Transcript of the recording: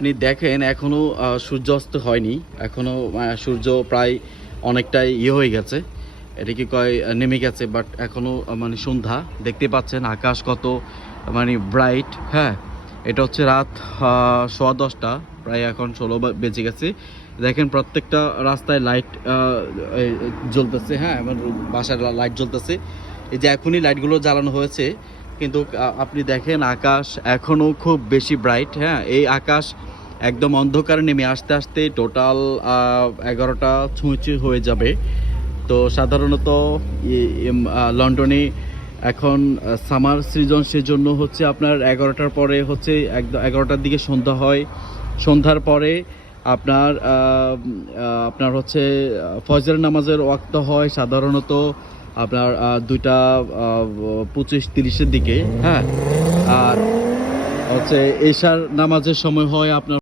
আপনি দেখেন এখনো সূর্যাস্ত হয়নি, এখনো সূর্য প্রায় অনেকটাই হয়ে গেছে, এটা কি কয় নেমে গেছে, বাট এখনো মানে সন্ধ্যা দেখতে পাচ্ছেন আকাশ কত মানে ব্রাইট। হ্যাঁ, এটা হচ্ছে রাত 10:15, প্রায় এখন 16 বেজে গেছে। দেখেন প্রত্যেকটা রাস্তায় লাইট জ্বলতেছে। হ্যাঁ, আমার বাসার লাইট জ্বলতেছে, এই যে এখনই লাইটগুলো জ্বালানো হয়েছে, কিন্তু আপনি দেখেন আকাশ এখনও খুব বেশি ব্রাইট। হ্যাঁ, এই আকাশ একদম অন্ধকারে নেমে আসতে আসতে টোটাল 11টা ছুঁই হয়ে যাবে। তো সাধারণত লন্ডনে এখন সামার সিজন, সেজন্য হচ্ছে আপনার 11টার পরে হচ্ছে 11টার দিকে সন্ধ্যা হয়। সন্ধ্যার পরে আপনার আপনার হচ্ছে ফজরের নামাজের ওয়াক্ত হয় সাধারণত আপনার 2টা 25-30-এর দিকে। হ্যাঁ, আর হচ্ছে এশার নামাজের সময় হয় আপনার